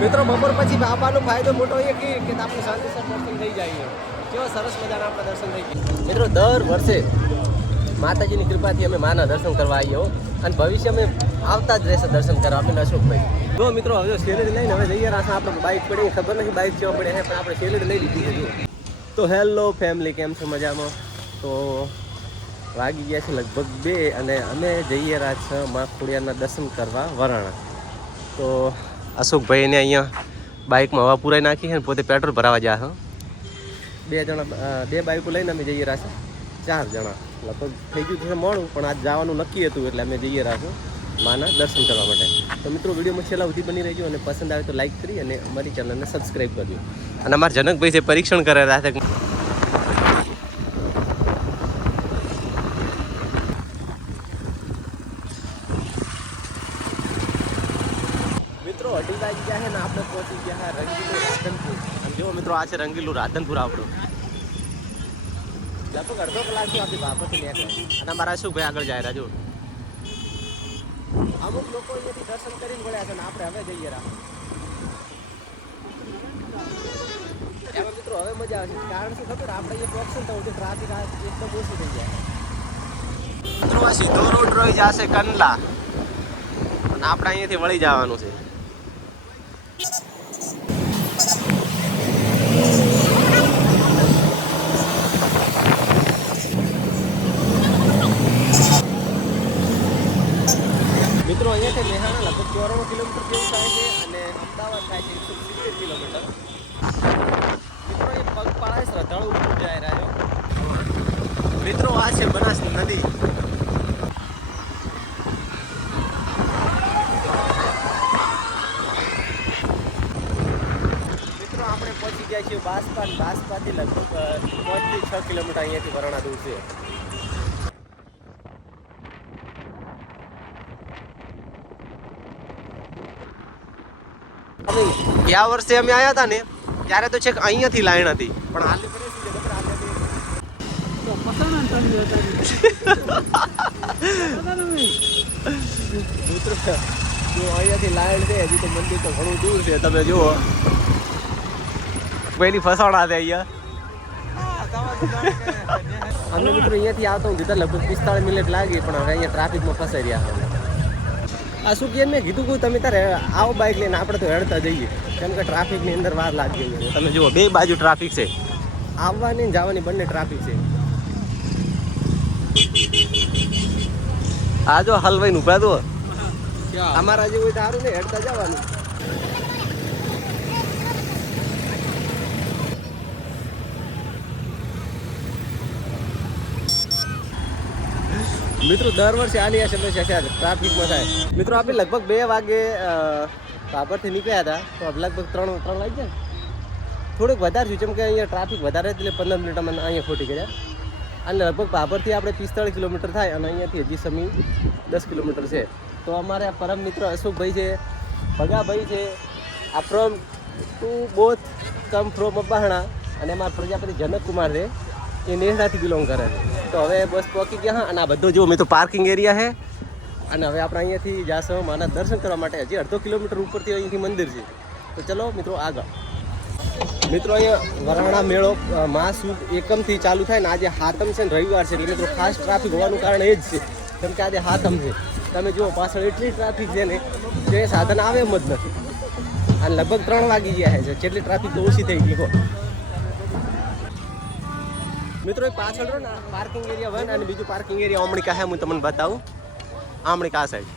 મિત્રો બપોર પછી બાપાનો ફાયદો મોટો એ કે આપણે શાંતિસર દર્શન થઈ જઈએ. કેવા સરસ મજાના આપણા દર્શન થઈ ગયા. મિત્રો દર વર્ષે માતાજીની કૃપાથી અમે માના દર્શન કરવા આવીએ અને ભવિષ્ય અમે આવતા જ રહેશે દર્શન કરવા. આપણે અશોકભાઈ જો મિત્રો હવે શેરડી લઈને હવે જઈએ રાસા. આપણે બાઇક પડી ખબર નથી બાઇક કેવા પડે છે, પણ આપણે શેરડી લઈ લીધી છે. તો હેલો ફેમિલી, કેમ છે? મજામાં? તો વાગી ગયા છે લગભગ 2 અને અમે જઈએ રહ્યા છે મા ખોડિયારના દર્શન કરવા વરાણા. તો અશોકભાઈને અહીંયા બાઇકમાં હવા પુરાઈ નાખી છે ને પોતે પેટ્રોલ ભરાવા ગયા છે. 2 જણા 2 બાઇકો લઈને અમે જઈએ રહ્યા છે. 4 જણા લગભગ થઈ ગયું છે મોડું, પણ આજ જવાનું નક્કી હતું એટલે અમે જઈએ રહ્યા છું માના દર્શન કરવા માટે. તો મિત્રો વિડીયોમાં છેલ્લા સુધી બની રહેજો અને પસંદ આવે તો લાઈક કરી અને અમારી ચેનલને સબસ્ક્રાઈબ કરજો. અને અમારા જનકભાઈ છે પરીક્ષણ કરે રહ્યા છે. મિત્રો 2:30 વાગ્યા છે ને આપણે પહોંચી ગયા રંગીલું રાધનપુર. અને જો મિત્રો આ છે રંગીલું રાધનપુર આપણું. લગભગ અડધો કલાકથી આપણી બાબતથી નીકળે અને અમારા શું ભાઈ આગળ જાય રાજુ. અમુક લોકો અહીંયાથી દર્શન કરીને વળ્યા છે ને આપણે હવે જઈએ રહ્યા. એમાં મિત્રો હવે મજા આવશે. કારણ શું ખબર, આપણે અહીંયા પહોંચશે તો ટ્રાફિક એકદમ ઓછું થઈ જાય. મિત્રો આ સીધો રોડ રહી જશે કંડલા અને આપણે અહીંયાથી વળી જવાનું છે. મિત્રો અહીંયાથી મેહાણા લગભગ 94 કિલોમીટર જેવું થાય છે અને અમદાવાદ થાય છે 170 કિલોમીટર. મિત્રો એ પગપાળા શ્રદ્ધાળુ ઉપર જાય રહ્યો. મિત્રો આ છે બનાસ નદી. મિત્રો આપણે પહોંચી ગયા છીએ બાસપાથી લગભગ 5 થી 6 કિલોમીટર અહીંયાથી વરાણા દૂર છે. ગયા વર્ષે અમે આવ્યા હતા ને ત્યારે તો છેક અહીંયાથી લાઈન હતી, પણ હાલ મિત્રો જો અહીંયાથી લાઈન છે. હજી તો મંદિર તો ઘણું દૂર છે. તમે જુઓ પહેલી ફસાણા છે અહીંયા. અમે મિત્રો અહીંયાથી આવતો હું દીધા લગભગ 45 મિનિટ લાગી, પણ હવે અહીંયા ટ્રાફિકમાં ફસાઈ રહ્યા. આ શું કે મેં કીધું કે તમે તારે આવો બાઇક લઈને આપણે તો હેડતા જઈએ, કેમ કે ટ્રાફિકની અંદર વાર લાગી ગઈ. તમે જુઓ 2 બાજુ ટ્રાફિક છે, આવવાની ને જવાની બંને ટ્રાફિક છે. આ જો હલવાઈ નું ઉભા તો અમારા જેવું સારું ને હેડતા જવાનું. મિત્રો દર વર્ષે આની આ સમસ્યા છે, ટ્રાફિકમાં થાય. મિત્રો આપણે લગભગ 2 વાગે બાબરથી નીકળ્યા હતા, તો લગભગ 3 વાગી જાય. થોડુંક વધારે થયું, જેમ કે અહીંયા ટ્રાફિક વધારે એટલે 15 મિનિટ અમે અહીંયા ખોટી ગયા. અને લગભગ બાબરથી આપણે 45 કિલોમીટર થાય અને અહીંયાથી હજી સમી 10 કિલોમીટર છે. તો અમારે આ પરમ મિત્ર અશોકભાઈ છે, ભગાભાઈ છે. આ from to both come from અબાહણા. અને અમારા પ્રજાપતિ જનકકુમાર છે, એ નેહડાથી બિલોંગ કરે છે. તો હવે બસ પહોંચી ગયા અને આ બધો જો મિત્રો પાર્કિંગ એરિયા છે. અને હવે આપણે અહીંયાથી જાશું માના દર્શન કરવા માટે. હજી અડધો કિલોમીટર ઉપરથી અહીંથી મંદિર છે. તો ચલો મિત્રો આગળ. મિત્રો અહીંયા વરાણા મેળો મહાસુદ એકમથી ચાલુ થાય ને આજે હાતમ છે ને રવિવાર છે, એટલે મિત્રો ખાસ ટ્રાફિક હોવાનું કારણ એ જ છે, કેમ કે આજે હાતમ છે. તમે જુઓ પાછળ એટલી ટ્રાફિક છે ને જે સાધન આવે એમ જ નથી. અને લગભગ 3 વાગી ગયા છે, જેટલી ટ્રાફિક તો ઓછી થઈ ગઈ હો. મિત્રો એક પાછળ રહો ને પાર્કિંગ એરિયા 1 અને બીજું પાર્કિંગ એરિયા ઓમણી કા હે, હું તમને બતાવું. આમણી કા સાઈડ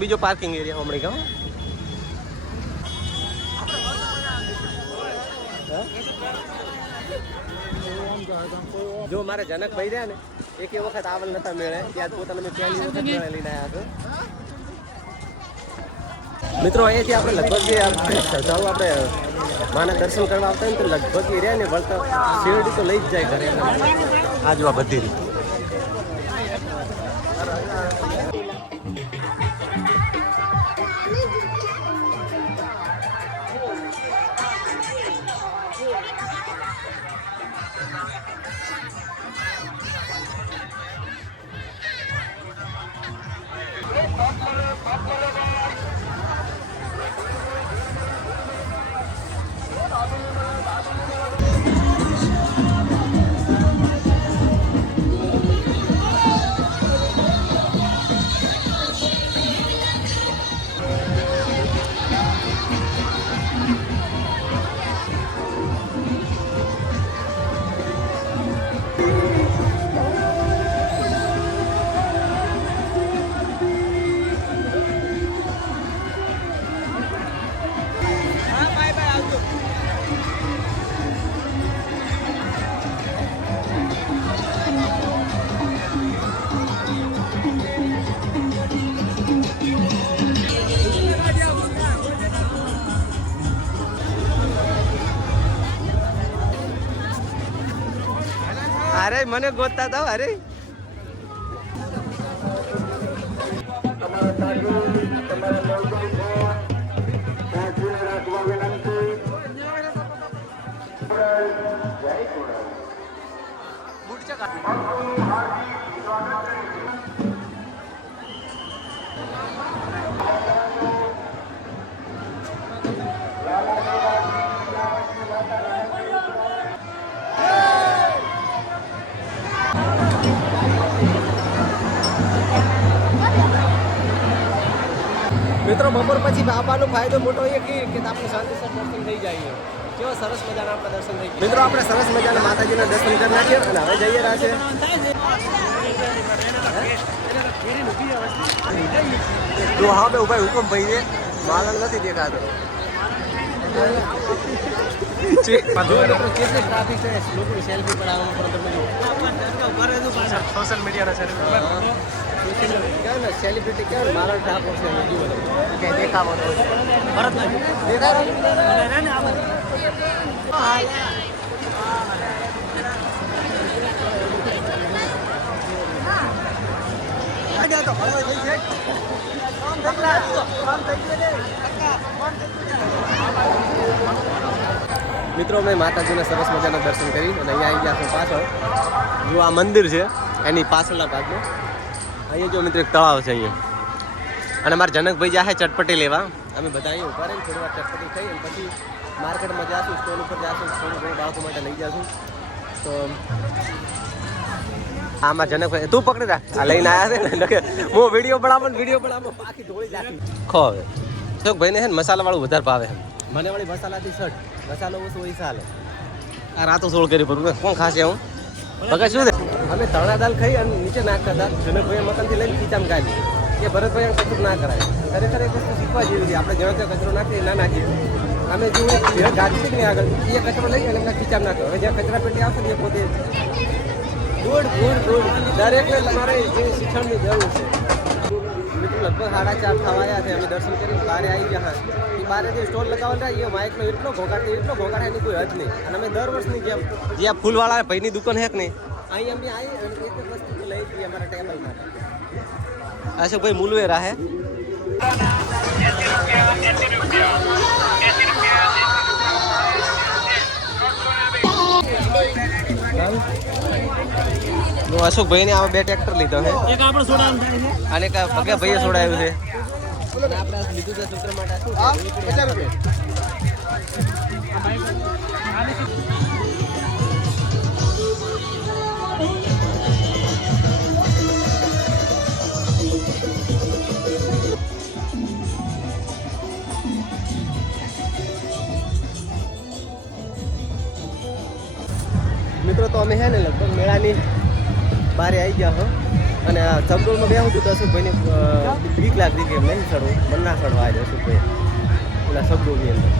બીજો પાર્કિંગ એરિયા ઓમણી કા. જો મારે જનકભાઈ રહ્યા ને એક વખત આવલ નતા મેળે, ત્યાં પોતાને મેં પહેલી વખત લઈને આવ્યા હતો. મિત્રો અહીંયાથી આપણે લગભગ જે શ્રદ્ધાળુ આપણે માના દર્શન કરવા આવતા હોય ને તો લગભગ એ રહ્યા ને વળતા શેરડી તો લઈ જ જાય ઘરે. આ જો આ બધી રીતે ભાઈ મને ગોતતા હતા અરે મિત્રો બપોર પછી બાપાનો ફાયદો મોટો એ કે આપણે શાંતિસર દર્શન થઈ જાય કેવો સરસ મજાના આપણા દર્શન થઈ ગયા મિત્રો આપણે સરસ મજાના માતાજીના દર્શન કરી નાખીએ અને હવે જઈએ રહ્યા છે જો હા બે ઉભા હુકમ ભાઈ છે માલણ નથી દેખાતો કેટલી ટ્રાફિક છે લોકોની સેલ્ફી પડાવવામાં પણ તમે સોશિયલ મીડિયાના સેલિબ્રિટી કેવું મારા ઠાકોર છે દેખાવો મિત્રો મેં માતાજીના સરસ મજાના દર્શન કરી અને અહીંયા આવી ગયા છે પાછળ જો આ મંદિર છે એની પાછળના ભાગમાં અહીંયા જો મિત્રો એક તળાવ છે અહીંયા અને મારા જનકભાઈ જાય ચટપટી લેવા અમે બધા અહીંયા ઉભા રહીને થોડી વાર ચટપટી ખાઈ અને પછી માર્કેટમાં જઈશું સ્ટોલ ઉપર જઈશું થોડું ઘણું બાળકો માટે લઈ જઈશું તો આમાં જનકભાઈ તું પકડી રાખ આ લઈને આવ્યા છે ને હું વિડીયો બનાવું પાકી ઢોળી રાખી ખો હવે જનકભાઈને છે ને મસાલાવાળું વધારે ભાવે મને વળી મસાલાથી શર્ટ મસાલો ઓછો હોય ચાલે આ રાતો સોળ કરી પર કોણ ખાશે હું બગા શું અમે તળા દાલ ખાઈ અને નીચે નાખતા હતા જનકભાઈ મકાનથી લઈને ખીચામ કાઢી કે ભરતભાઈ કચરો ના કરાય ખરેખર એક વસ્તુ શીખવા જેવી છે આપણે જ્યાં ત્યાં કચરો નાખીએ ના નાખીએ અમે જો ગાડી છે ને આગળ એ કચરો લઈ અને એમના ખીચામ નાખ્યો હવે જ્યાં કચરા પેટી આવશે ને એ પોતે ગુડ દરેકને તમારે જે શિક્ષણની જરૂર છે મિત્રો લગભગ 4:30 થવા આવ્યા છે અમે દર્શન કરીને બહાર આવી ગયા એ બહાર જે સ્ટોલ લગાવેલા એ માઇકનો એટલો ઘોઘાટ એની કોઈ હદ નહીં અને અમે દર વર્ષની જેમ જે આ ફૂલવાળા ભાઈની દુકાન હે કે નહીં અહીં અમે આવી અને એક વસ્તુ લઈ જઈએ અમારા ટેબલ માટે અશોકભાઈ મૂલવે રાહે અશોકભાઈ ને આમાં 2 ટ્રેક્ટર લીધો છે એક આપણે સોડાવ્યું અને એક પગે ભાઈએ સોડાવ્યું છે આપણે લીધું છે સૂત્ર માટે શું 50 મિત્રો તો અમે હે ને લગભગ મેળાની બહાર આવી ગયા હો અને ચમડોળમાં ગયા હતું તો અશોકભાઈને બીક લાગતી કે નહીં ચડવું મને ના ચડવા આજે અશોકભાઈ ઓલા ચમડોળની અંદર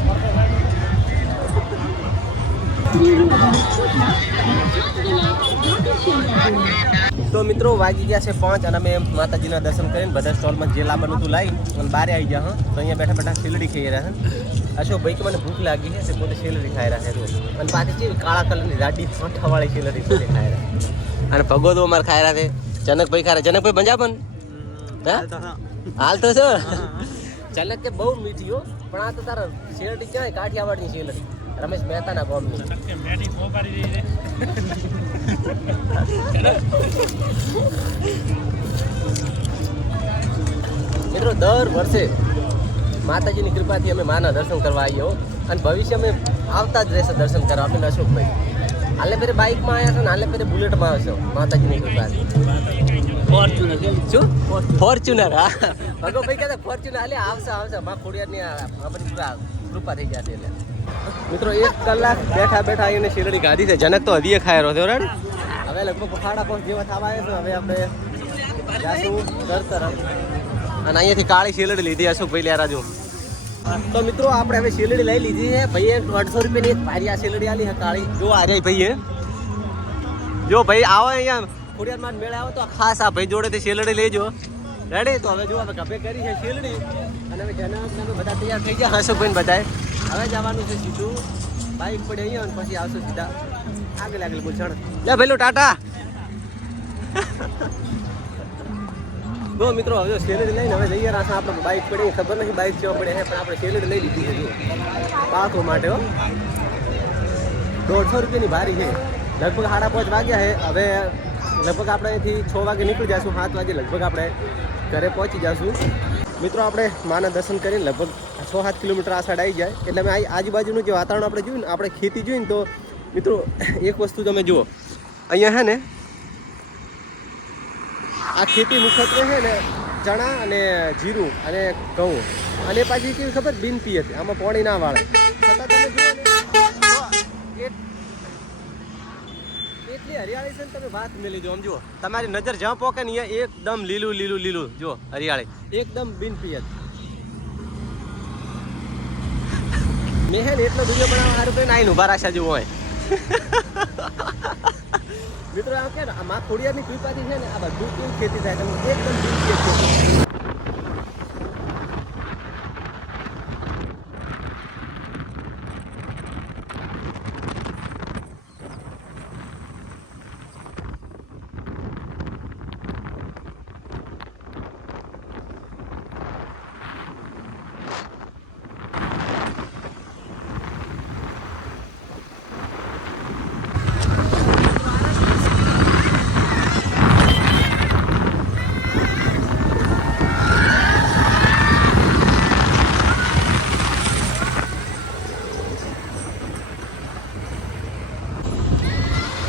તો મિત્રો વાગી ગયા છે 5 અને અમે માતાજીના દર્શન કરીને બધા સ્ટોલમાં જે લાવવાનું હતું લાવી અને બહાર આવી ગયા હા તો અહીંયા બેઠા બેઠા શેલડી ખાઈ રહ્યા છે અશોકભાઈ કે મને ભૂખ લાગી છે તે પોતે શેલડી ખાઈ રહ્યા છે અને પાછી છે કાળા કલરની જાડી ફાંઠાવાળી શેલડી પોતે ખાઈ રહ્યા અને ભગવતો અમારે ખાઈ રહ્યા છે જનકભાઈ ખાય જનકભાઈ બંજાબન હાલ તો છો જનક કે બહુ મીઠી હો પણ આ તો તારા શેરડી ક્યાંય કાઠિયાવાડની શેરડી રમેશ મહેતાના ગામની મિત્રો દર વર્ષે માતાજીની કૃપાથી અમે માના દર્શન કરવા આવીએ અને ભવિષ્ય અમે આવતા જ રહેશે દર્શન કરવા આપણે અશોકભાઈ હાલે ફેરે બાઇકમાં આવ્યા છો ને હાલે ફેરે બુલેટમાં આવશો માતાજીની કૃપાથી ફોર્ચ્યુનર હા ભગવભાઈ કહેતા ફોર્ચ્યુનર હાલે આવશે મા ખોડિયારની આપણી કૃપા થઈ જશે એટલે મિત્રો 1 કલાક બેઠા એને શેરડી ગાધી છે જનક તો હદીએ ખાય રહ્યો રેડ હવે લગભગ 5:30 જેવા થવા આવે છે હવે આપણે જાશું ઘર તરફ અને અહીંયાથી કાળી શેરડી લીધી અશોકભાઈ લે રાજુ તો મિત્રો આપણે હવે શેરડી લઈ લીધી છે ભાઈએ 150 રૂપિયાની એક ભારી આ શેરડી આલી છે કાળી જો આ રહી ભાઈએ જો ભાઈ આવો અહીંયા ખોડિયારમાં મેળે આવો તો ખાસ આ ભાઈ જોડેથી શેરડી લેજો રેડી તો હવે જો આપણે ગભે કરી છે શેરડી અને હવે જનક અમે બધા તૈયાર થઈ ગયા અશોકભાઈને બધાએ હવે જવાનું છે સીધું બાઇક પડે અહીંયા અને પછી આવશું સીધા આગળ બોલ ચડ લે ભાઈલો ટાટા જો મિત્રો હવે સેલેરી લઈને હવે જઈએ રાસ આપણે બાઇક પડી ખબર નથી બાઇક કેવા પડે પણ આપણે સેલેરી લઈ લીધી છે જો પાકો માટે હો 150 રૂપિયાની ભારી છે લગભગ 5:30 વાગ્યા છે હવે લગભગ આપણે અહીંથી 6 વાગે નીકળી જઈશું 7 વાગે લગભગ આપણે ઘરે પહોંચી જઈશું મિત્રો આપણે માના દર્શન કરીને લગભગ 6-7 કિલોમીટર આ સાઈડ આવી જાય એટલે અમે આજુબાજુનું જે વાતાવરણ આપણે જોયું ને આપણે ખેતી જોઈને તો મિત્રો એક વસ્તુ તમે જુઓ અહીંયા છે ને આ ખેતી મુખ્યત્વે છે ને ચણા અને જીરું અને ઘઉં અને પાછી કેવી ખબર બિન પિયત આમાં પાણી ના વાળે છતાં તમે જુઓ ને એટલી હરિયાળી છે ને તમે વાત મેલી જો આમ જુઓ તમારી નજર જ્યાં પોકે ને અહીંયા એકદમ લીલું લીલું લીલું જુઓ હરિયાળી એકદમ બિન પિયત મેં હે ને એટલો વિડીયો બનાવવા સારું કરીને આવીને ઉભા રાખ્યા જેવું હોય મિત્રો આ કે માં ખોડિયારની કૃપાથી છે ને આ બધું કેવું ખેતી થાય તમે એકદમ બિનપિયત ખેતી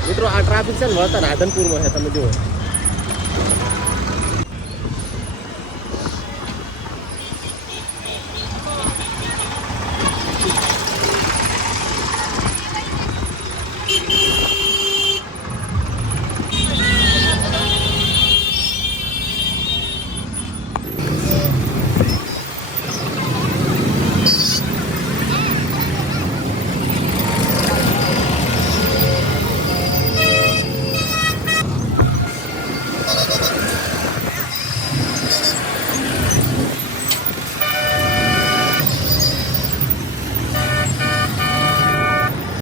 મિત્રો આ ટ્રાફિક છે ને વળતા રાધનપુરમાં છે તમે જુઓ